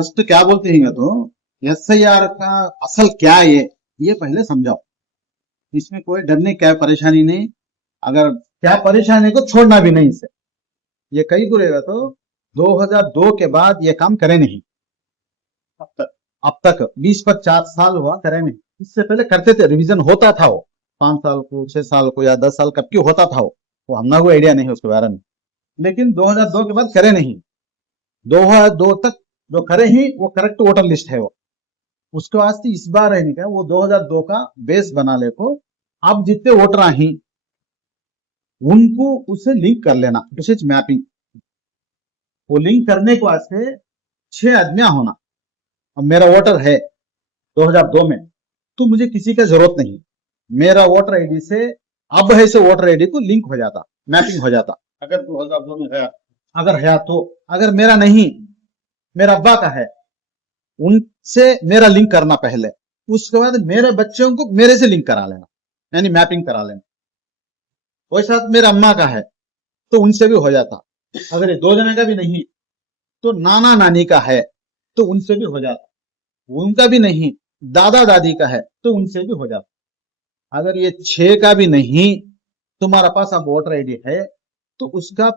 First क्या बोलते हैं तो SIR का असल क्या है ये पहले समझाओ। इसमें कोई डरने क्या परेशानी नहीं, अगर क्या परेशानी को छोड़ना भी नहीं इसे। ये कहीं को रहेगा तो 2002 के बाद ये काम करे नहीं, अब तक 20-4 साल हुआ करे नहीं। इससे पहले करते थे, रिवीजन होता था, वो 5 साल को 6 साल को या 10 साल कब क्यों होता था वो हमने कोई आइडिया नहीं है उसके बारे में। लेकिन 2002 के बाद करे नहीं। 2002 तक जो करे ही वो करेक्ट वोटर लिस्ट है वो। उसके वास्ते इस बार है नहीं वो 2002 का बेस बना ले को अब जितने वोटर ही उनको उसे लिंक कर लेना, डिस्ट्रिक्ट मैपिंग। वो लिंक करने के वास्ते 6 आदमियां होना। अब मेरा वोटर है 2002 में, तो मुझे किसी का जरूरत नहीं, मेरा वोटर आईडी से अब है से वोटर आईडी को लिंक हो जाता, मैपिंग हो जाता। अगर 2002 में है, अगर है तो, अगर मेरा नहीं, मेरा अब्बा का है, उनसे मेरा लिंक करना पहले, उसके बाद मेरे बच्चों को मेरे से लिंक करा लेना, यानी मैपिंग करा लेना। वैसा मेरा अम्मा का है तो उनसे भी हो जाता। अगर ये 2 जने का भी नहीं तो नाना नानी का है तो उनसे भी हो जाता। उनका भी नहीं, दादा दादी का है तो उनसे भी हो जाता। अगर ये 6 का भी नहीं तुम्हारा पास अब वोटर आईडी है तो उसका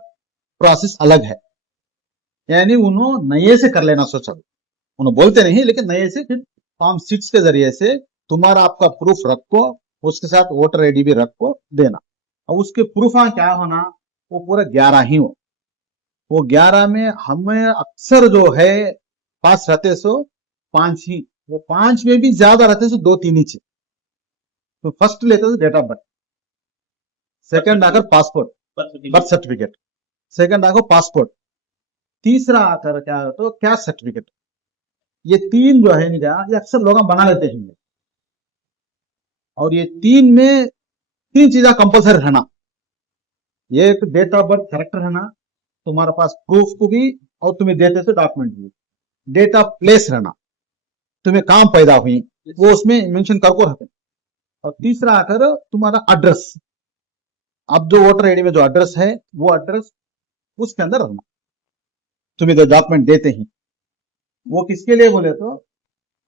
प्रोसेस अलग है, यानी उन्होंने नए से कर लेना सोचा। उन्होंने बोलते नहीं लेकिन नए से फिर फॉर्म 6 के जरिए से तुम्हारा आपका प्रूफ रखो, उसके साथ वोटर आईडी भी रखो देना। और उसके प्रूफ क्या होना, वो पूरा 11 ही हो। वो 11 में हमें अक्सर जो है पास रहते सो 5 ही, वो 5 में भी ज्यादा रहते सो 2-3 ही। तो फर्स्ट लेते थे डेट ऑफ बर्थ, सेकंड आकर पासपोर्ट बर्थ सर्टिफिकेट, सेकंड आकर पासपोर्ट, तीसरा आकर क्या तो कैस्ट सर्टिफिकेट। ये 3 जो है ये अक्सर लोग बना लेते हैं। और ये 3 में 3 चीजें कंपल्सरी रहना। एक डेट ऑफ बर्थ करेक्ट रहना, तुम्हारे पास प्रूफ को भी और तुम्हें देते थे डॉक्यूमेंट भी। डेट ऑफ प्लेस रहना, तुम्हें कहां पैदा हुई वो उसमें मेंशन करको रहते। और तीसरा आकर तुम्हारा एड्रेस, अब जो वोटर आईडी में जो एड्रेस है वो एड्रेस उसके अंदर रहना, तुम्हें जो डॉक्यूमेंट देते हैं। वो किसके लिए बोले तो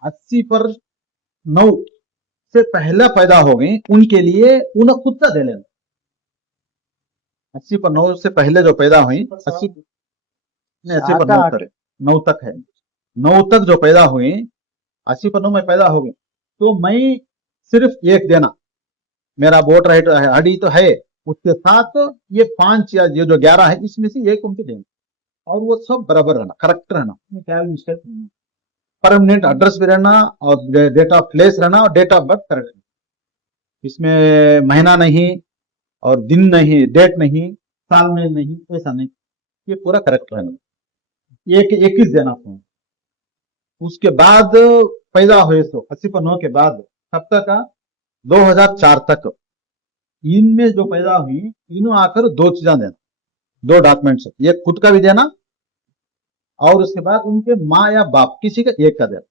80/9 से पहले पैदा हो गई उनके लिए, उन्हें खुद का दे लेना। 80/9 से पहले जो पैदा हुई, 80/9 तक है, 9 तक जो पैदा हुई, 80/9 में पैदा हो गई तो मैं सिर्फ एक देना, मेरा वोटर आईडी तो है, उसके साथ ये 5 या ये जो 11 है इसमें से एक उनको देना। और वो सब बराबर रहना, करेक्ट रहना, क्या मिस्टेक, परमानेंट एड्रेस भी रहना और डेट ऑफ प्लेस रहना और डेट ऑफ बर्थ करेक्ट। इसमें महीना नहीं और दिन नहीं, डेट नहीं, साल में नहीं, ऐसा नहीं, ये पूरा करेक्ट रहना। 21 देना था। उसके बाद पैदा हुए तो 80/9 के बाद तब तक 2004 तक इनमें जो पैदा हुई इन्हों आकर 2 चीजें देना, 2 डॉक्यूमेंट्स, ये खुद का भी देना और उसके बाद उनके माँ या बाप किसी का एक का देना।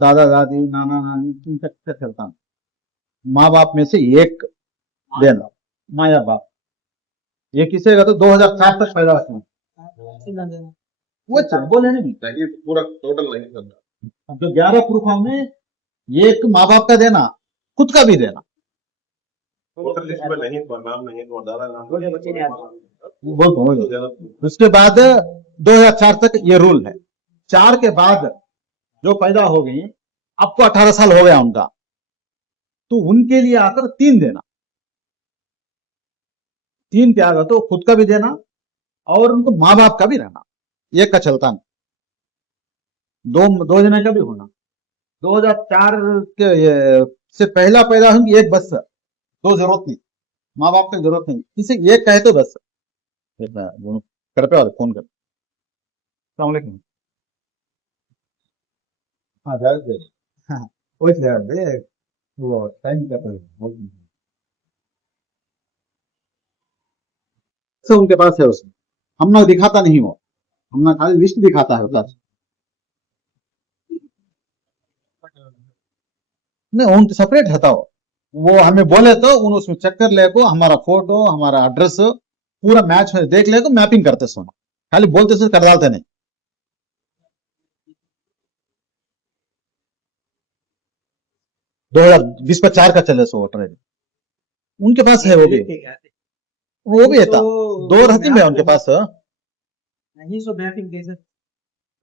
दादा दादी नाना नानी इन तक चलता, माँ बाप में से एक देना, माँ या बाप। ये किसे का तो 2004 तक पैदा हुआ वो बोले नहीं, पूरा टोटल नहीं करना। जो 11 प्रूफ हमने एक माँ बाप का देना, खुद का भी देना, वोटर लिस्ट में नहीं तो नाम नहीं तो दादा नाम उसके बाद 2004 तक ये रूल है। 4 के बाद जो पैदा हो गई, आपको 18 साल हो गया उनका, तो उनके लिए आकर 3 देना। 3 क्या आगा तो खुद का भी देना और उनको माँ बाप का भी रहना, एक का चलता नहीं, 2 जने का भी होना। 2004 के से पहला पैदा होंगे एक बस, 2 जरूरत नहीं, माँ बाप की जरूरत नहीं, किसी एक कहे तो बस। कर पे फोन कर, सलामकुम। हाँ दे, हाँ वही दे, वो टाइम कर उनके पास है, उसमें हमने दिखाता नहीं, वो हमने खाली लिस्ट दिखाता है बस। नहीं उन सेपरेट रहता हो, वो हमें बोले तो उन उसमें चेक कर ले को, हमारा फोटो हमारा एड्रेस पूरा मैच देख ले को, मैपिंग करते सोना, खाली बोलते से कर डालते नहीं। 2020-4 का चले सो वोटर आईडी उनके पास है, वो भी था, दो रहती में उनके पास। नहीं सो मैपिंग कैसे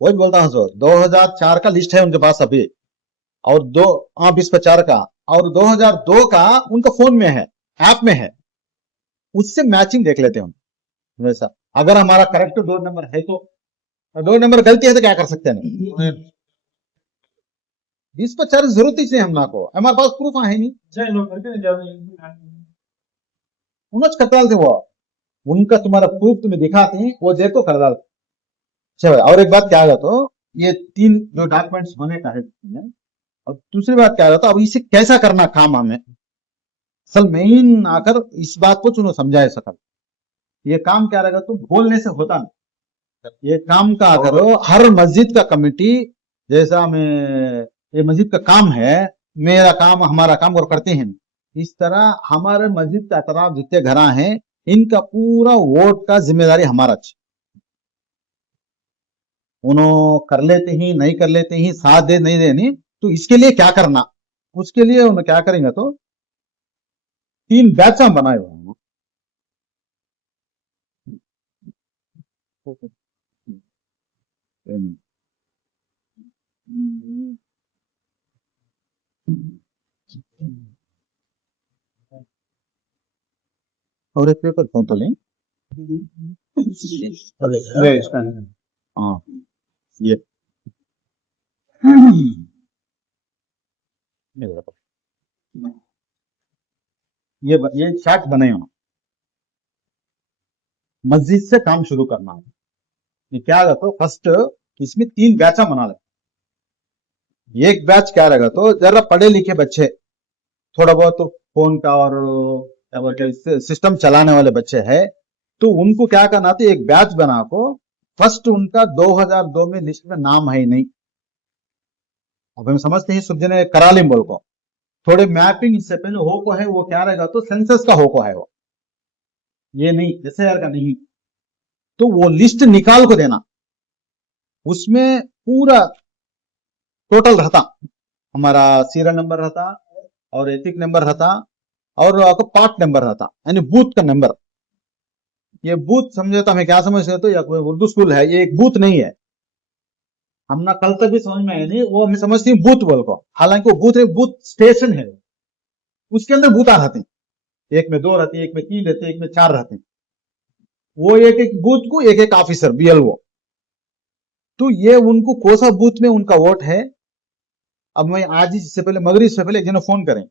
वही बोलता हूँ सर, 2004 का लिस्ट है उनके पास अभी, और 20-4 का, और 2002 का उनका फोन में है, ऐप में है, उससे मैचिंग देख लेते हैं हम वैसा। अगर हमारा करेक्ट 2 नंबर है तो, 2 नंबर गलती है तो क्या कर सकते हैं? 20-4 की जरूरत ही नहीं हमना को, हमारे पास प्रूफ है नहीं। उन्होंने करताल थे वो, उनका तुम्हारा प्रूफ तुम्हें दिखाते हैं, वो देखो करताल। चलो, और एक बात क्या है तो, ये 3 जो डॉक्यूमेंट्स होने का है, और दूसरी बात क्या रहता, अब इसे कैसा करना काम हमें असल मेन आकर इस बात को चुनो समझाए सकल। ये काम क्या रहेगा तो बोलने से होता नहीं, ये काम का करो हर मस्जिद का कमेटी, जैसा मैं ये मस्जिद का काम है, मेरा काम हमारा काम और करते हैं, इस तरह हमारे मस्जिद का तरफ जितने घर हैं इनका पूरा वोट का जिम्मेदारी हमारा है। उन्होंने कर लेते ही नहीं कर लेते ही, साथ दे नहीं देनी, तो इसके लिए क्या करना, उसके लिए उन्हें क्या करेंगे तो 3 बैच हम बनाए हुए हैं। और एक पेपर कौन तो लें? हाँ, ये ये चार्ट बने हो, मस्जिद से काम शुरू करना है। ये क्या रहेगा तो फर्स्ट इसमें 3 बैच बना ले। एक बैच क्या रहेगा तो जरा पढ़े लिखे बच्चे, थोड़ा बहुत तो फोन का और सिस्टम चलाने वाले बच्चे हैं, तो उनको क्या करना था, एक बैच बना को फर्स्ट उनका 2002 में लिस्ट में नाम है ही नहीं। अब हम समझते हैं सुबजने करालिम बोल को, थोड़े मैपिंग इससे पहले हो को है, वो क्या रहेगा तो सेंसस का हो को है, वो ये नहीं एसआईआर का नहीं, तो वो लिस्ट निकाल को देना, उसमें पूरा टोटल रहता, हमारा सीरियल नंबर रहता और एथिक नंबर रहता और आपको पार्ट नंबर रहता, यानी बूथ का नंबर। ये बूथ समझे तो हमें क्या समझते तो, या कोई उर्दू स्कूल है, ये एक बूथ नहीं है, हम ना कल तक भी समझ में आए नहीं, वो हमें समझते हैं बूथ बोल को, हालांकि वो बूथ एक बूथ स्टेशन है, उसके अंदर बूथ रहते हैं, एक में 2 रहते हैं, एक में 3 रहते हैं, एक में 4 रहते हैं, वो एक एक बूथ को एक एक ऑफिसर बीएलओ, तो ये उनको कोसा बूथ में उनका वोट है। अब मैं आज ही इससे पहले मगरिब से पहले एक जन फोन करें,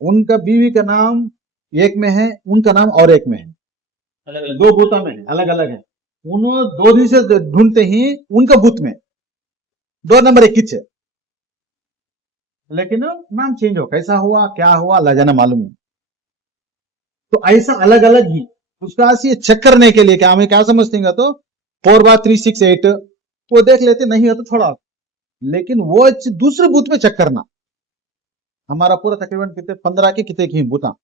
उनका बीवी का नाम एक में है, उनका नाम और एक में है, 2 बूथा में है, अलग अलग है। उन्होंने 2 दिन से ढूंढते ही उनका बूथ में 2 नंबर 21 है, लेकिन नाम चेंज हो, कैसा हुआ क्या हुआ अल्लाह जाने मालूम है। तो ऐसा अलग अलग ही उसका ये चेक करने के लिए क्या हमें क्या समझते हैं तो 4/368 वो देख लेते, नहीं है तो थोड़ा, लेकिन वो दूसरे बूथ में चेक करना, हमारा पूरा तकरीबन कितने 15 के कितने की बूथा,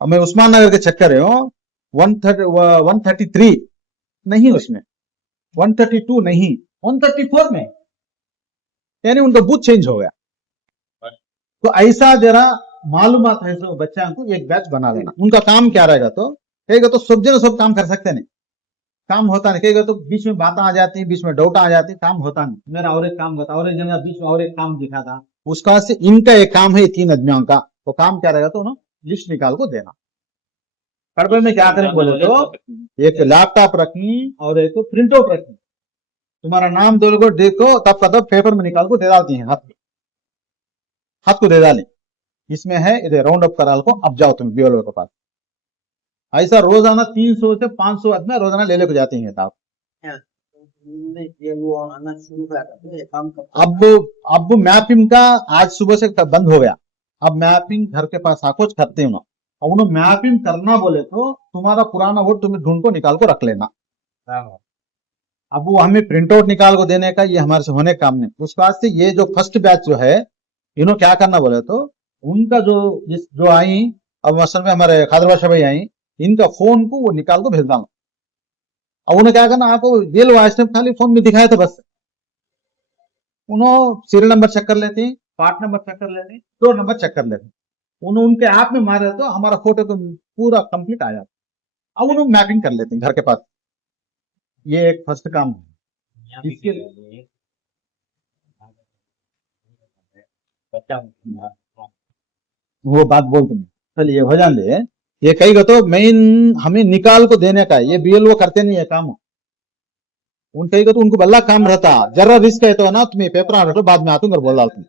अब मैं उस्मान नगर के चेक कर रहे हो, 133 नहीं, उसमें 132 नहीं, 134 में, यानी उनका बूथ चेंज हो गया। तो ऐसा जरा मालूमात है तो बच्चा को एक बैच बना देना। उनका काम क्या रहेगा तो, कहेगा तो सब जन सब काम कर सकते नहीं, काम होता नहीं, कहेगा तो बीच में बातें आ जाती, बीच में डाउट आ जाती, काम होता नहीं। मेरा और एक काम होता, और एक जन बीच में और एक काम दिखा था, उसका से इनका एक काम है 3 आदमियों का, वो काम क्या रहेगा तो ना लिस्ट निकाल को देना। कड़बे में क्या करें बोले तो, एक लैपटॉप रखनी और एक प्रिंट आउट रखनी, तुम्हारा नाम दो लोगों देखो, तब का तब पेपर में निकाल को दे डालती है, हाथ को दे डालें, इसमें है इधर राउंड अप कराल को, अब जाओ तुम बीएलओ के पास। ऐसा रोजाना 300 से 500 आदमी रोजाना ले लेके जाते हैं साहब। वो आना शुरू कर ये काम अब मैपिंग का आज सुबह से बंद हो गया, अब मैपिंग घर के पास आको करते हो ना, अब उन्होंने मैपिंग करना बोले तो तुम्हारा पुराना वोट तुम्हें ढूंढ को निकाल को रख लेना। अब वो हमें प्रिंट आउट निकाल को देने का ये हमारे से होने काम नहीं। उसके बाद से ये जो फर्स्ट बैच जो है, इन्होंने क्या करना बोले तो, उनका जो आई, अब असल में हमारे खादर बादशाह भाई आई, इनका फोन को वो निकाल को भेज डालना। अब उन्हें क्या करना, आपको ये लो आज खाली फोन में दिखाया था बस, उन्होंने सीरियल नंबर चेक कर लेते हैं, पार्ट नंबर चेक कर लेते, डोर नंबर चेक कर लेते, उनके ऐप में मारे तो हमारा फोटो तो पूरा कंप्लीट आ जाता। अब उन्होंने मैपिंग कर लेते हैं घर के पास। ये एक फर्स्ट काम है। इसके वो बात बोलते हैं, चलिए हो जान दे। ये कई गो तो मेन हमें निकाल को देने का है, ये बीएलओ करते नहीं है काम। उन कई गो तो उनको बल्ला काम रहता, जरा रिस्क है तो ना तुम्हें पेपर आ रखो, बाद में आते बोल डालते।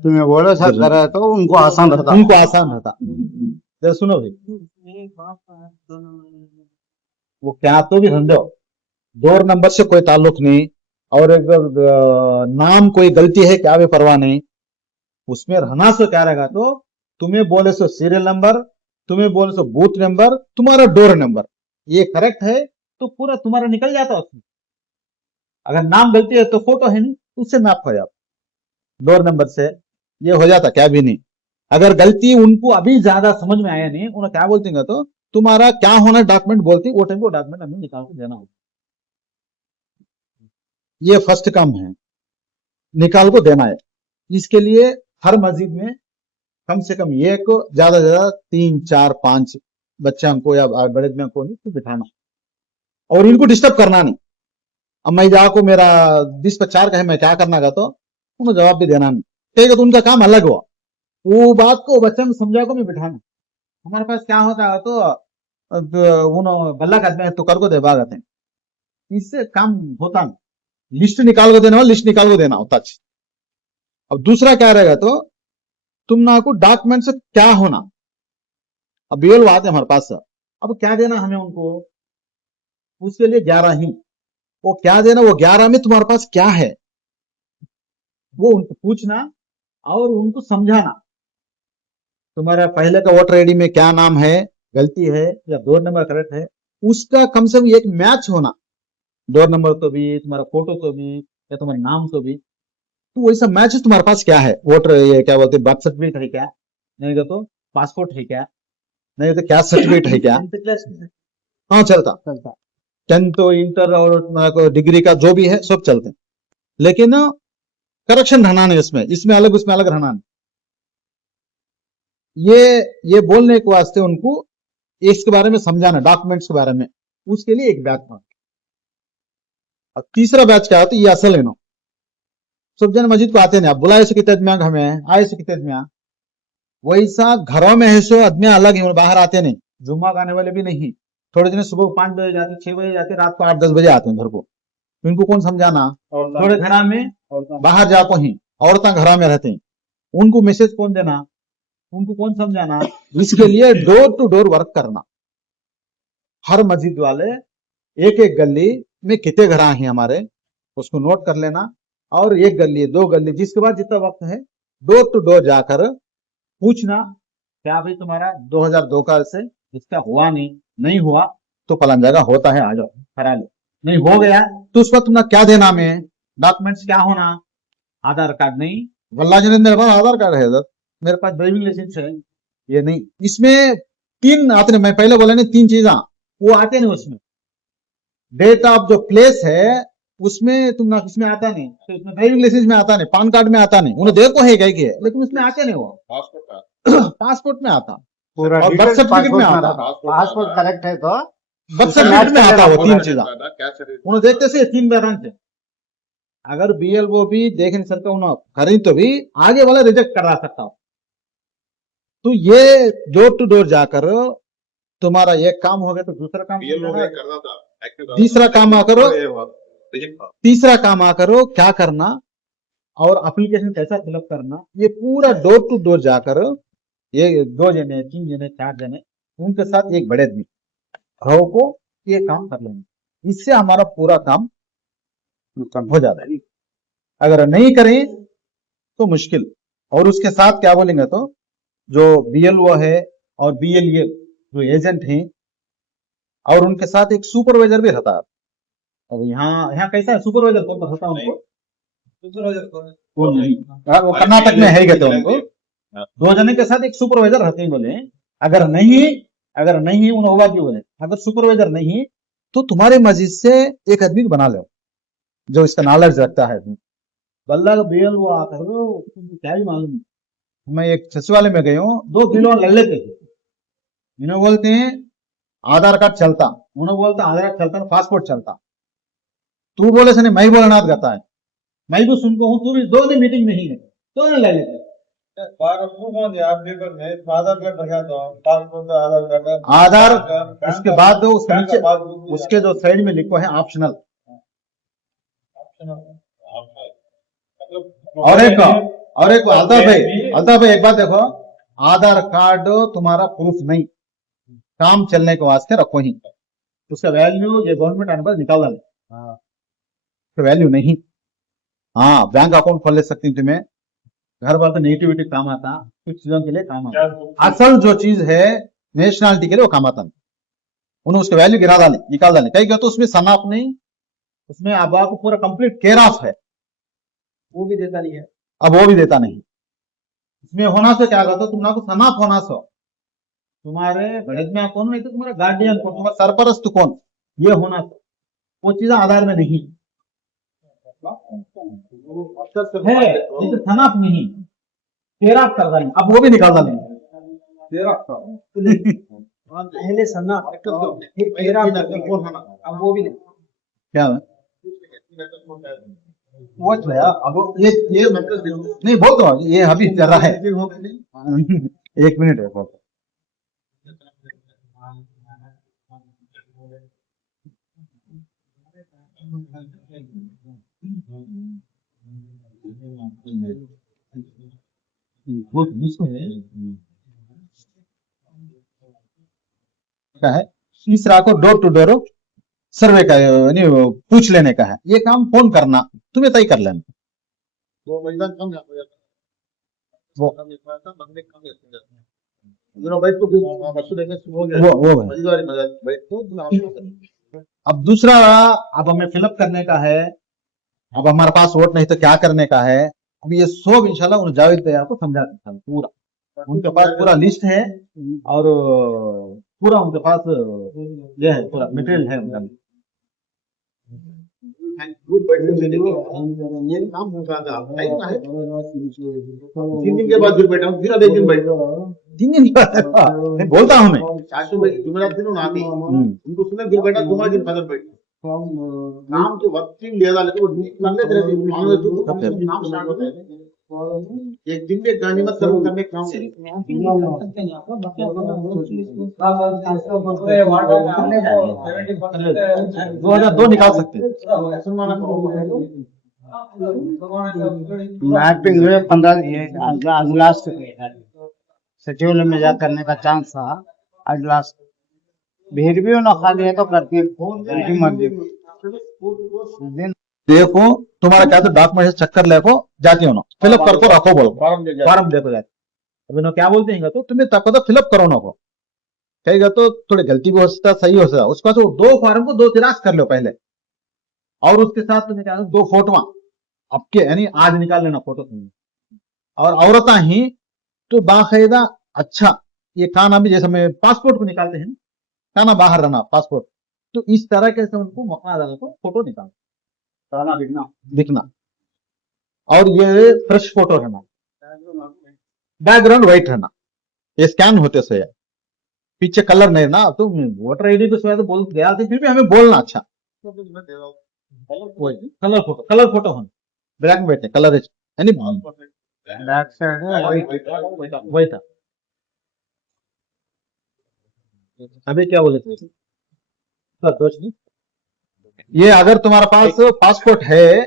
तुम्हें बोलो सर करे तो उनको आसान रहता। उनको आसान रहता। जरा सुनो भाई, वो क्या तो भी समझो, डोर नंबर से कोई ताल्लुक नहीं, और नाम कोई गलती है क्या भी परवाह नहीं, उसमें रहना सो क्या रहेगा तो तुम्हें बोले सो सीरियल नंबर, तुम्हें बोले सो बूथ नंबर, तुम्हारा डोर नंबर ये करेक्ट है तो पूरा तुम्हारा निकल जाता उसमें। अगर नाम गलती है तो फोटो है नहीं, उससे मैप हो जाता डोर नंबर से, ये हो जाता क्या भी नहीं। अगर गलती उनको अभी ज्यादा समझ में आया नहीं, उन्हें क्या बोलते हैं तो तुम्हारा क्या होना डॉक्यूमेंट बोलती, वो टाइम को डॉक्यूमेंट हमें निकाल के देना होगा। ये फर्स्ट काम है, निकाल को देना है। इसके लिए हर मस्जिद में कम से कम एक ज्यादा से ज्यादा 3, 4, 5 बच्चा को या बड़े को नहीं तो बिठाना, और इनको डिस्टर्ब करना नहीं। अब मैं जाको मेरा 20-50 का है, मैं क्या करना का तो उन्हें जवाब भी देना नहीं, ठीक है तो उनका काम अलग हुआ। वो बात को बच्चे को समझा को मैं बिठाना। हमारे पास क्या होता है तो बल्ला का तो कर को दे बागते हैं, इससे काम होता नहीं। लिस्ट निकाल को देना, लिस्ट निकाल को देना होता। अब दूसरा क्या रहेगा तो तुम ना को डॉक्यूमेंट से क्या होना, अब बीएलओ आते हमारे पास, अब क्या देना हमें उनको, उसके लिए 11 ही, वो क्या देना, वो 11 में तुम्हारे पास क्या है वो उनको पूछना और उनको समझाना। तुम्हारा पहले का वोटर आईडी में क्या नाम है, गलती है या डोर नंबर करेक्ट है, उसका कम से कम एक मैच होना, डोर नंबर तो भी, तुम्हारा फोटो तो भी, या तुम्हारा नाम तो भी। तो वैसा मैच तुम्हारे पास क्या है, वोटर ये क्या बोलते, बर्थ सर्टिफिकेट है क्या, नहीं तो पासपोर्ट है क्या, नहीं तो क्या सर्टिफिकेट है क्या, हाँ चलता 10th इंटर और डिग्री का जो भी है सब चलते हैं, लेकिन करेक्शन रहना नहीं इसमें, इसमें अलग उसमें अलग रहना नहीं। ये बोलने के वास्ते उनको इसके बारे में समझाना, डॉक्यूमेंट्स के बारे में, उसके लिए एक बैच था। और तीसरा बैच क्या होता है, ये असल है ना, सब जन मस्जिद को आते नहीं, आप बुलाए से कितने आदमी हमें आए से कितने आदमी, वैसा घरों में है सो आदमी अलग है, बाहर आते नहीं, जुम्मा का आने वाले भी नहीं, थोड़े दिन सुबह 5 बजे जाते, 6 बजे जाते, रात को 8-10 बजे आते हैं घर को। इनको कौन समझाना, थोड़े घर में बाहर जाको ही, औरतें घर में रहते हैं, उनको मैसेज कौन देना, उनको कौन समझाना। इसके लिए डोर टू डोर वर्क करना, हर मस्जिद वाले एक एक गली में कितने घर हैं हमारे, उसको नोट कर लेना, और एक गली 2 गली, जिसके बाद जितना वक्त है डोर टू डोर जाकर पूछना, क्या भाई तुम्हारा 2002 का से इसका हुआ नहीं हुआ तो फलान जगह होता है, आ जाओ करा लो, नहीं हो गया तो उस पर तुम्हारा क्या देना में, डॉक्यूमेंट्स क्या होना, आधार कार्ड नहीं, वल्ला जी ने मेरे पास आधार कार्ड है, मेरे पास ड्राइविंग लाइसेंस है, ये नहीं। इसमें 3 आते नहीं, मैं पहले बोला नहीं 3 चीजें वो आते नहीं उसमें। डेट ऑफ जो प्लेस है उसमें तुम ना, इसमें आता नहीं, तो इसमें ड्राइविंग लाइसेंस में आता नहीं, पैन कार्ड में आता नहीं, उन्हें देखो है क्या है, लेकिन उसमें आते नहीं, वो पासपोर्ट में आता, पूरा और बर्थ सर्टिफिकेट में आता, पासपोर्ट करेक्ट है तो बर्थ सर्टिफिकेट में आता, वो 3 चीजें क्या चीज उन्हें देखते से 3 बैरान थे। अगर बीएलओ भी देख नहीं सकता उन्हें खरीद तो भी आगे वाला रिजेक्ट करा सकता हो। तो ये डोर टू डोर जाकर तुम्हारा एक काम हो गया, तो दूसरा काम करना था, तीसरा काम करो, रिजेक्ट था। तीसरा काम करो क्या करना, और एप्लीकेशन कैसा फिलअप करना, ये पूरा डोर टू डोर जाकर ये 2 जने 3 जने 4 जने उनके साथ एक बड़े आदमी रहो को ये काम कर लेना, इससे हमारा पूरा काम हो जाता है। अगर नहीं करें तो मुश्किल। और उसके साथ क्या बोलेंगे तो जो बीएलओ है और बीएलए जो एजेंट हैं, और उनके साथ एक सुपरवाइजर भी रहता है। और यहाँ कैसा है, सुपरवाइजर कौन रहता है उनको, वो नहीं, वो कर्नाटक में है कहते हैं उनको, 2 जने के साथ एक सुपरवाइजर रहते हैं बोले। अगर नहीं उन्हें होगा क्यों बोले, अगर सुपरवाइजर नहीं तो तुम्हारे मस्जिद से एक आदमी को बना लो, जो इसका नॉलेज रखता है। बल्ला का बेल वो आकर क्या ही मालूम नहीं। मैं एक सचिवालय में गया हूँ, 2 किलो लड़ लेते थे। इन्हें बोलते हैं आधार कार्ड चलता, उन्हें बोलता आधार कार्ड चलता, पासपोर्ट चलता। तू बोले से नहीं, मैं बोलना कहता है, मैं भी सुनको हूँ, तू भी, दो दिन मीटिंग नहीं है तो ले लेते। आधार उसके बाद उसके नीचे उसके जो साइड में लिखो है ऑप्शनल। और एक अल्ताफ भाई एक बात देखो, आधार कार्ड तुम्हारा प्रूफ नहीं, काम चलने के वास्ते रखो ही, उसका वैल्यू ये गवर्नमेंट आने पर निकाल डाले, वैल्यू नहीं। हाँ बैंक अकाउंट खोल ले सकती तुम्हें, घर बार तो नेटिविटी काम आता, कुछ चीजों के लिए काम आता। असल जो चीज है नेशनलिटी के लिए वो काम आता नहीं, उन्होंने उसके वैल्यू गिरा डाले, निकाल डाले। कहीं तो उसमें सनाप नहीं, उसमें अब आपको पूरा कंप्लीट केयर ऑफ है, वो भी देता नहीं है। अब वो भी देता नहीं। इसमें होना से क्या करता, तुम ना को सनाप होना सो, तुम्हारे बढ़त में कौन, नहीं तो तुम्हारा गार्डियन कौन, तुम्हारा सरपरस्त कौन, ये होना तो वो चीज आधार में नहीं है, नहीं तो सनाप नहीं, केराप कर डालेंगे, अब वो भी निकाल डालेंगे। पहले सन्ना फिर तेरा अब वो भी नहीं। क्या है वो तो है। अब ये नहीं बोल दो, ये अभी चल रहा है। 1 मिनट है बहुत। क्या है तीसरा को डोर टू डोर सर्वे का यानी पूछ लेने का है, ये काम फोन करना तुम्हें तय कर लेना। वो अब दूसरा, अब हमें फिलअप करने का है, अब हमारे पास वोट नहीं तो क्या करने का है। अब ये सब इंशाल्लाह उन जावेद भैया को समझा देता हूँ पूरा, उनके पास पूरा लिस्ट है और पूरा उनके पास ये है, पूरा मटेरियल है उनका। ये काम होता था, तीन दिन के बाद फिर बैठा हूँ, फिर आधे दिन बैठा हूँ, 3 दिन नहीं बोलता हूँ मैं, चाचू भाई जुमेरात दिन आती उनको सुने फिर बैठा, तुम्हारे दिन फजर बैठा काम तो वक्त लिया था, लेकिन वो लंबे तरह नाम स्टार्ट होता है। एक दिन में गानी मत सर्व करने काम दो 2002 निकाल सकते हैं। मैपिंग हुए 15 दिन, आज लास्ट सचिवालय में जा करने का चांस था, आज लास्ट भीड़ भी ना खाली है तो करती उनकी मर्जी। देखो तुम्हारा क्या तो डॉक्यूमेंट चक्कर लेको जाके हो ना फिलअप करको रखो, बोलो फॉर्म देखो जाके। अभी ना क्या बोलते हैं तो तुम्हें तब तो फिलअप करो ना को, कहेगा तो थोड़ी गलती भी हो सकता, सही हो सकता, उसका तो 2 फॉर्म को 2 जिराक्स कर लो पहले, और उसके साथ तुम्हें क्या 2 फोटो आपके यानी आज निकाल लेना फोटो तुम्हें। और औरता ही तो बाकायदा अच्छा ये काना भी, जैसे मैं पासपोर्ट को निकालते हैं काना बाहर रहना पासपोर्ट, तो इस तरह के से उनको मौका डाला तो फोटो निकाल दिखना, और ये फ्रेश फोटो रहना, बैकग्राउंड व्हाइट रहना, ये स्कैन होते से पीछे कलर नहीं ना। तो वोटर आईडी तो शायद बोल गया थे, फिर भी हमें बोलना अच्छा कलर फोटो होना, ब्लैक एंड व्हाइट कलर यानी बैक साइड वही था। अभी क्या बोले थे ये, अगर तुम्हारा पास पासपोर्ट है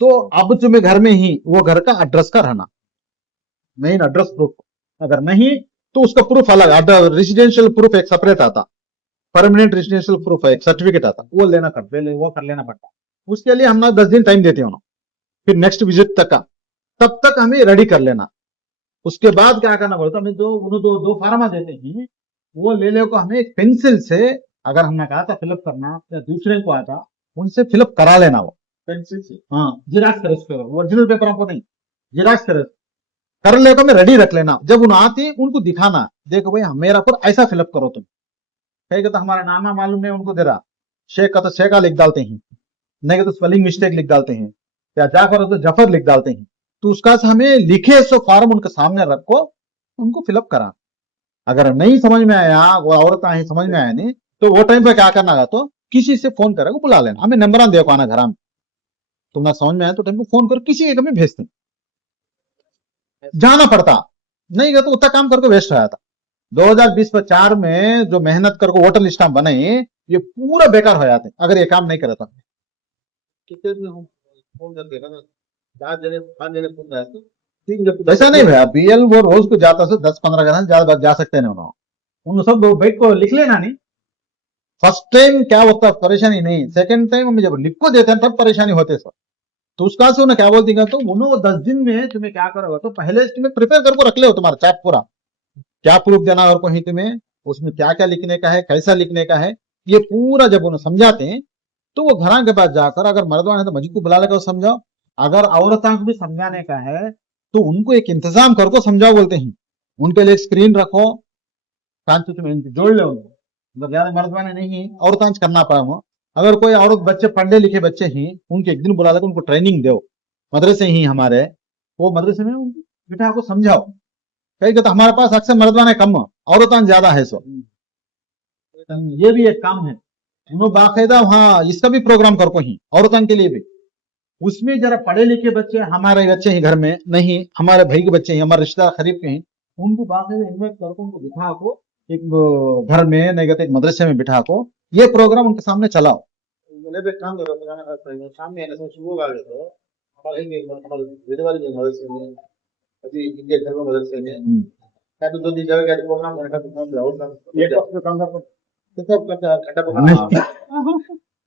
तो अब तुम्हें घर में ही वो घर का एड्रेस का रहना, मेन एड्रेस प्रूफ, अगर नहीं तो उसका प्रूफ अलग, रेसिडेंशियल प्रूफ एक सेपरेट आता, परमानेंट रेसिडेंशियल प्रूफ एक सर्टिफिकेट आता, वो कर लेना पड़ता। उसके लिए हम 10 दिन टाइम देते हो ना, फिर नेक्स्ट विजिट तक का, तब तक हमें रेडी कर लेना। उसके बाद क्या करना पड़ता, हमें दो फार्मा देते हैं, वो ले ले को हमें एक पेंसिल से, अगर हमने कहा था फिलअप करना या दूसरे को आता उनसे फिलअप करा लेना, वो पेंसिल से, हाँ जिराक्स कर, ओरिजिनल पेपर हमको नहीं, जिराक्स कर ले को हमें रेडी रख लेना। जब उन आती उनको दिखाना, देखो भाई मेरा पर ऐसा फिलअप करो तुम, कहेगा तो हमारा नामा मालूम नहीं उनको दे रहा, शेख का तो शेखा लिख डालते हैं, नहीं तो स्पेलिंग मिस्टेक लिख डालते हैं, या जाफर तो जफर लिख डालते हैं। तो उसका से हमें लिखे सो फॉर्म उनके सामने रखो, उनको फिलअप करा। अगर नहीं समझ में आया, वो औरत आई समझ में आया नहीं, तो वो टाइम पे क्या करना है, तो किसी से फोन करेगा, बुला लेना, हमें नंबर देखो आना घर में, तुम्हें समझ में आया तो टाइम पे फोन करो, किसी एक में भेजते जाना पड़ता नहीं गया तो उतना काम करके वेस्ट आया था। 2024 में जो मेहनत करके वोटर लिस्ट बने, ये पूरा बेकार हो जाते अगर ये काम नहीं करे तो। कितने दिन हम फोन करते हैं ना, 4 जने फोन रहे तो 3 जब ऐसा नहीं भैया, बीएल वो रोज को जाता से 10-15 घंटे ज्यादा जा सकते नहीं उन्होंने, उन सब बैठ को लिख लेना नहीं। फर्स्ट टाइम क्या होता परेशानी नहीं, सेकंड टाइम हम जब लिख को देते हैं तब परेशानी होते सर। तो उसका से उन्हें क्या बोलती है, तो उन्होंने 10 दिन में तुम्हें क्या करोगे, तो पहले से तुम्हें प्रिपेयर करके रख ले हो तुम्हारा चैट पूरा, क्या प्रूफ देना और कहीं तुम्हें उसमें क्या क्या लिखने का है, कैसा लिखने का है, ये पूरा जब उन्हें समझाते हैं तो वो घर के पास जाकर, अगर मर्दवान है तो मस्जिद को बुला लेकर समझाओ, अगर औरतों को भी समझाने का है तो उनको एक इंतजाम करके समझाओ बोलते हैं। उनके लिए एक स्क्रीन रखो, कांच तुम्हें जोड़ लो उनको, मतलब ज्यादा मर्दवाने नहीं औरतांच करना पड़ा वो। अगर कोई औरत बच्चे पढ़े लिखे बच्चे ही, उनके एक दिन बुला लेकर उनको ट्रेनिंग दो, मदरसे ही हमारे, वो मदरसे में बेटा को समझाओ। कहीं तो हमारे पास अक्सर मर्दवाने कम, औरतान ज्यादा है, सो ये भी एक काम है। उन्होंने बाकायदा वहाँ इसका भी प्रोग्राम करो ही औरतों के लिए भी, उसमें जरा पढ़े लिखे बच्चे, हमारे बच्चे ही घर में नहीं, हमारे भाई के बच्चे ही, हमारे रिश्तेदार करीब के हैं, उनको बाकायदा इन्वाइट करके उनको बिठा को एक घर में नहीं कहते एक मदरसे में बिठा को ये प्रोग्राम उनके सामने चलाओ। मैंने भी काम करो सामने आने से शुरू आ गए तो हमारे विधवा के मदरसे में, अभी इनके घर में मदरसे में क्या तो 2 दिन जगह क्या प्रोग्राम करने का तो ये तो काम कर तो सब घंटा प्रोग्राम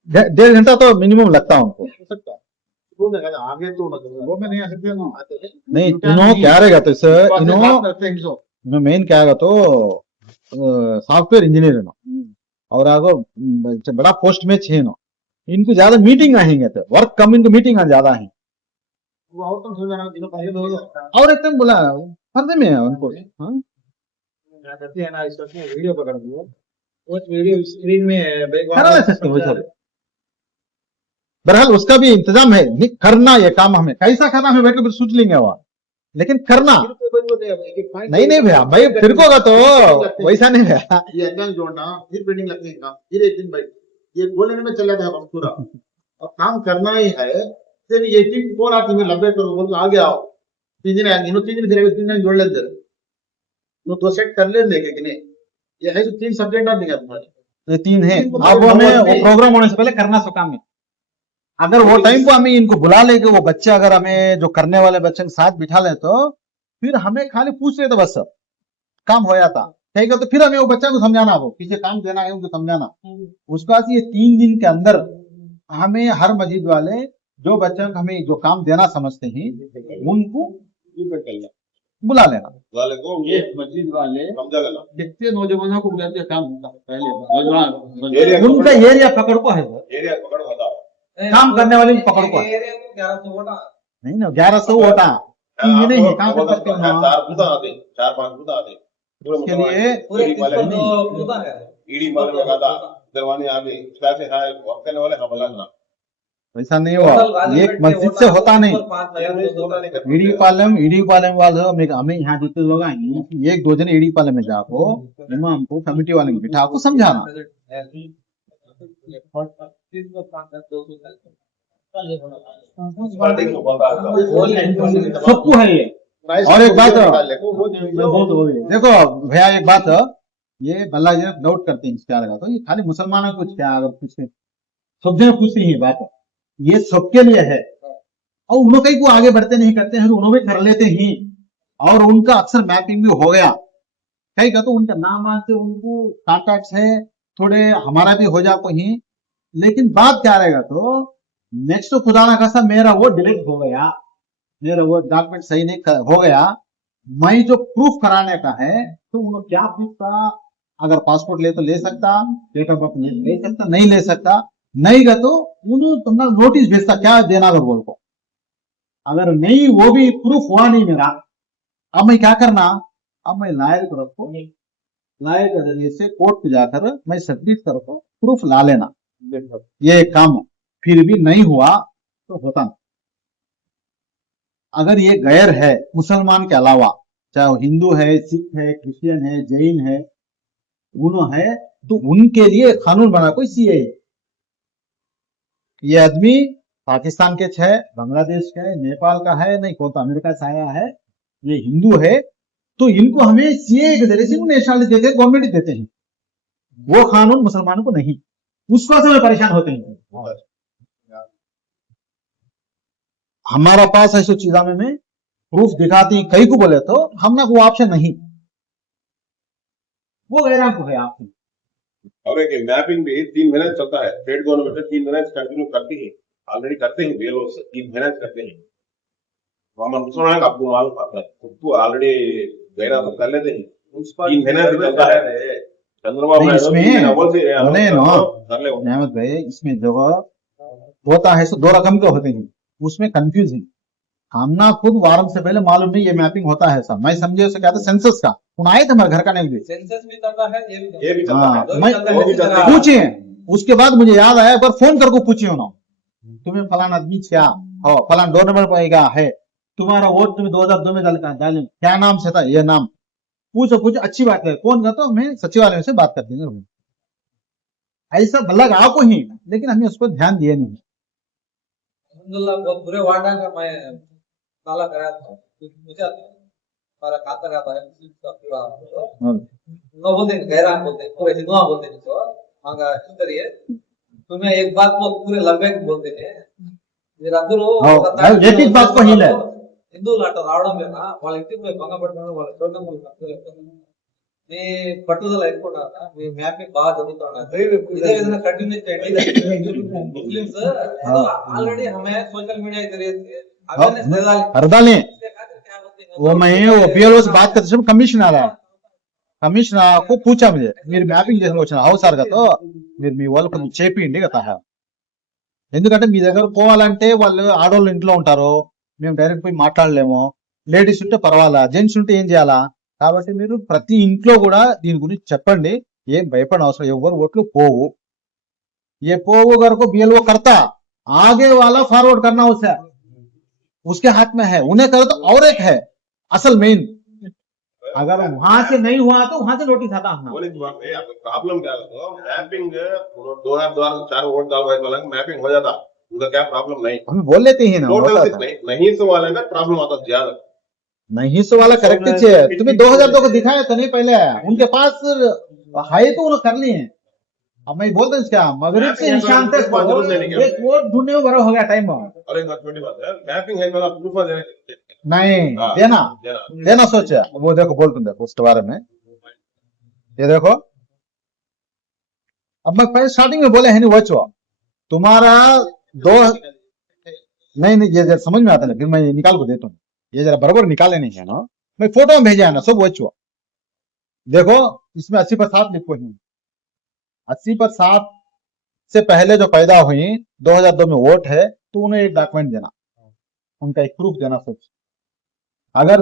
1.5 घंटा तो मिनिमम लगता है उनको। हो सकता है वो नहीं आगे तो मतलब वो में नहीं आ सकते ना आते नहीं इन्हों क्या रहेगा तो सर, इन्हों मेन क्या आएगा तो सॉफ्टवेयर इंजीनियर है ना, और आगो बड़ा पोस्ट में छे ना, इनको ज्यादा मीटिंग आएंगे तो वर्क कम, इनको मीटिंग ज्यादा है। वो और तो समझाना दिनों पहले तो और एकदम बोला फर्दे में है उनको। हाँ करते हैं ना, इसमें वीडियो पकड़ दो, वो वीडियो स्क्रीन में करा ले सकते हो सर। बहरहाल उसका भी इंतजाम है, करना ये काम हमें कैसा करना है बैठ कर सोच लेंगे वह, लेकिन करना नहीं भैया भाई, फिर को तो वैसा नहीं भैया, ये एंगल जोड़ना, फिर पेंडिंग लगने का, फिर एक दिन भाई ये बोलने में चल जाता है बस पूरा, और काम करना ही है। फिर 84 आती में 90 करो बोल आगे आओ, 3 दिन आएंगे, 3 दिन फिर 3 दिन जोड़ लेते तो 2 सेट कर लेते कि नहीं, ये है तो 3 सब्जेक्ट आप दिखा तुम्हारे, 3 है। अब हमें वो प्रोग्राम होने से पहले करना सो काम है, अगर वो टाइम को हमें इनको बुला लेके वो बच्चे, अगर हमें जो करने वाले बच्चे के साथ बिठा ले तो फिर हमें खाली पूछ रहे थे बस, सब काम हो जाता। ठीक है, तो फिर हमें वो बच्चा को समझाना, वो पीछे काम देना है उनको समझाना। उसके बाद ये 3 दिन के अंदर हमें हर मस्जिद वाले जो बच्चों को हमें जो काम देना समझते हैं उनको बुला लेना। वाले को ये मस्जिद वाले समझा लेना, कितने नौजवानों को बुलाते हैं काम होता पहले नौजवान उनका एरिया पकड़ को है, एरिया पकड़ होता काम करने वाले पकड़ को है। नहीं ना 1100 वोटा नहीं है, काम कर सकते हैं 4-5 बुदा आते उसके लिए ईडी मालूम लगा था दरवाने आ गए कैसे है वर्क करने वाले का बोलना वैसा नहीं हुआ, एक मस्जिद से होता नहीं। ईडी पालम वाले हमें यहाँ जितने लोग आएंगे 1-2 जन ईडी पालम में जाको इमाम को कमेटी वाले को बिठा को समझाना। सबको है ये। और एक बात देखो भैया, एक बात ये बल्ला जी डाउट करते हैं क्या लगा, तो ये खाली मुसलमानों को क्या अगर कुछ सब जगह पूछती है बात, ये सबके लिए है। और उन्होंने कहीं को आगे बढ़ते नहीं करते हैं, उन्होंने भी कर लेते ही, और उनका अक्सर मैपिंग भी हो गया कहीं का, तो उनका नाम आते उनको कॉन्टैक्ट है थोड़े, हमारा भी हो जाते ही। लेकिन बात क्या रहेगा तो नेक्स्ट तो खुदा ना खासा मेरा वो डिलीट हो गया, मेरा वो डॉक्यूमेंट सही नहीं हो गया, मैं जो प्रूफ कराने का है तो उन्होंने क्या प्रूफ का, अगर पासपोर्ट ले तो ले सकता, डेट ऑफ बर्थ ले सकता, नहीं ले सकता, नहीं गया तो उन्होंने तुमने नोटिस भेजता क्या देना अगर बोल को, अगर नहीं वो भी प्रूफ हुआ नहीं मेरा, अब मैं क्या करना, अब मैं लायर को रखो, लायर के जरिए से कोर्ट पे जाकर मैं सबमिट करो प्रूफ ला लेना, ये एक काम हो। फिर भी नहीं हुआ तो होता नहीं। अगर ये गैर है मुसलमान के अलावा, चाहे वो हिंदू है, सिख है, क्रिश्चियन है, जैन है, उन्हों है, तो उनके लिए कानून बना कोई सीए। ये आदमी पाकिस्तान के है, बांग्लादेश का है, नेपाल का है, नहीं कौन अमेरिका से आया है, ये हिंदू है, तो इनको हमें सीए के जरिए से नेशनलिटी देते हैं, गवर्नमेंट देते हैं। वो कानून मुसलमानों को नहीं, उसको से परेशान होते हैं। हमारा पास ऐसी चीजा में प्रूफ दिखाती हैं, कई को बोले तो हमने वो ऑप्शन नहीं, वो गैर को है आपकी। और एक मैपिंग भी 3 महीने चलता है, स्टेट गवर्नमेंट 3 महीने कंटिन्यू करती है, ऑलरेडी करते हैं, बेलो 3 महीने करते हैं। तो हम सुना है कि आपको मालूम आता है, तो ऑलरेडी गैर तो कर लेते हैं, 3 महीने से चलता है। चंद्रबाबू नहीं, इसमें बोलते हैं बोले ना कर ले। नेमत भाई, इसमें जो होता है सो 2 रकम के होते हैं, उसमें कंफ्यूज है। हमना खुद वारम से पहले मालूम नहीं ये मैपिंग होता है सब, मैं समझे उसे क्या था सेंसस का, उन आए थे हमारे घर का नहीं भी। सेंसस भी चलता है, ये भी चलता है, हाँ, दो भी मैं चलता है, वो भी चलता है। पूछे, उसके बाद मुझे याद आया, पर फोन करके पूछे ना, तुम्हें फलाना आदमी क्या हो, फलाना 2 नंबर पाएगा है, तुम्हारा वोट तुम्हें 2002 में डाले, क्या नाम से था, ये नाम पूछो, अच्छी बात है, कौन कहता मैं सचिवालय से बात कर देंगे। ऐसा लगा आपको ही, लेकिन हमें उसको ध्यान दिए नहीं। अल्हम्दुलिल्लाह बहुत बुरे वार्डा का मैं ताला कराया था, मुझे हमारा खाता का था इसका पूरा न बोलते हैं, गैरा बोलते हैं, पूरे हिंदुआ बोलते हैं, तो आगा इस तरह तुम्हें एक बात को पूरे लंबे बोलते हैं మీరందరూ एक बात को ही ले హిందువులు అట్లా రావడం మీద వాళ్ళ ఇంటికి పోయి భంగపడడం, వాళ్ళ చూడడం మీ పట్టుదల ఎక్కువ, మీ మ్యాపింగ్ బాగా జరుగుతున్నారు, ఇదే విధంగా కంటిన్యూ చేయండి। ముస్లిమ్స్ ఆల్రెడీ हमें सोशल मीडिया के जरिए अवेयरनेस दे डाली, हर डालें। इसके खातिर क्या बोलते हैं, वो मैं वो पीएलओ से बात करते समय कमिश्नर आया, कमिश्नर को पूछा मुझे మీరు మ్యాపింగ్ చేసిన వచ్చిన అవసరం కదా మీరు మీ వాళ్ళకి కొంచెం చేపియండి కదా, ఎందుకంటే మీ దగ్గర పోవాలంటే వాళ్ళు ఆడవాళ్ళు ఇంట్లో ఉంటారు, మేము డైరెక్ట్ పోయి మాట్లాడలేము, లేడీస్ ఉంటే పర్వాలా, జెంట్స్ ఉంటే ఏం చేయాలా, కాబట్టి మీరు ప్రతి ఇంట్లో కూడా దీని గురించి చెప్పండి, ఏం భయపడిన అవసరం, ఎవరు ఓట్లు పోవు, ये पोवो घर को बीएलओ करता, आगे वाला फॉरवर्ड करना उसे उसके हाथ में है, उन्हें करो तो और एक है असल मेन, अगर वहां से नहीं हुआ तो वहां से नोटिस आता अपना। बोले कि आपको प्रॉब्लम क्या है, तो मैपिंग 2004 वोट डालवाए वाला मैपिंग हो जाता, उनका क्या प्रॉब्लम नहीं, हम बोल लेते हैं ना, टोटल होता था। नहीं तो वाले का प्रॉब्लम आता ज्यादा। नहीं सो वाला करेक्ट है, तुम्हें 2002 को दिखाया था नहीं पहले, उनके पास है तो उन्होंने कर लिए हैं। अब मैं बोलता हूँ क्या, मगरिब से इंसान तक एक वोट ढूंढने में बड़ा हो गया टाइम, और एक छोटी बात है, मैपिंग है वाला प्रूफ देने नहीं देना देना सोचा, वो देखो बोल तुम देखो उसके बारे में, ये देखो अब मैं पहले स्टार्टिंग में बोले है नहीं वो तुम्हारा 2 नहीं ये जरा समझ में आता है, फिर मैं निकाल को देता हूँ, ये जरा बराबर निकाले नहीं है ना, मैं फोटो में भेजा है ना सब वो देखो, इसमें 80% लिखो ही, 80% से पहले जो पैदा हुई 2002 में वोट है, तो उन्हें एक डॉक्यूमेंट देना, उनका एक प्रूफ देना सोच। अगर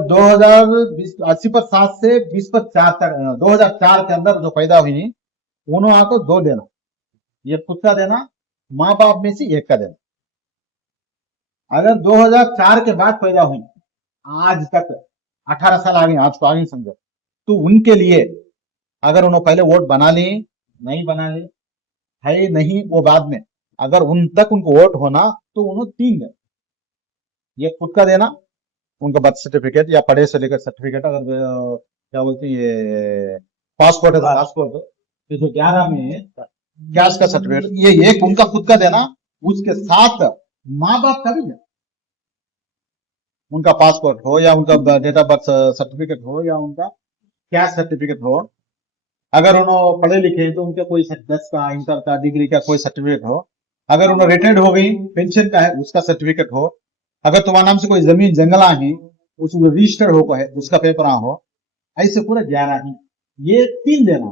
80% से 2004 तक 2004 के अंदर जो पैदा हुई उन्होंने आपको 2 देना, ये खुद का देना, माँ बाप में से एक का देना। अगर 2004 के बाद पैदा हुई आज तक 18 साल आ गए, आज तो आगे समझो, तो उनके लिए अगर उन्होंने पहले वोट बना ली, नहीं बना ली है नहीं वो बाद में, अगर उन तक उनको वोट होना तो उन्होंने 3 देना, ये खुद का देना, उनका बर्थ सर्टिफिकेट या पढ़े से लेकर सर्टिफिकेट, अगर क्या बोलते हैं ये पासपोर्ट है तो पासपोर्ट, 111 में कैश का सर्टिफिकेट, ये एक उनका खुद का देना, उसके साथ माँ बाप का भी देना, उनका पासपोर्ट हो या उनका डेट ऑफ बर्थ सर्टिफिकेट हो या उनका कैश सर्टिफिकेट हो, अगर उन्होंने पढ़े लिखे हैं तो उनका कोई 10 का, इंटर का, डिग्री का कोई सर्टिफिकेट हो, अगर उन्होंने रिटायर्ड हो गई पेंशन का है उसका सर्टिफिकेट हो, अगर तुम्हारे नाम से कोई जमीन जंगला है उसमें रजिस्टर्ड हो है उसका पेपर हो, ऐसे पूरा 11 ही, ये 3 देना।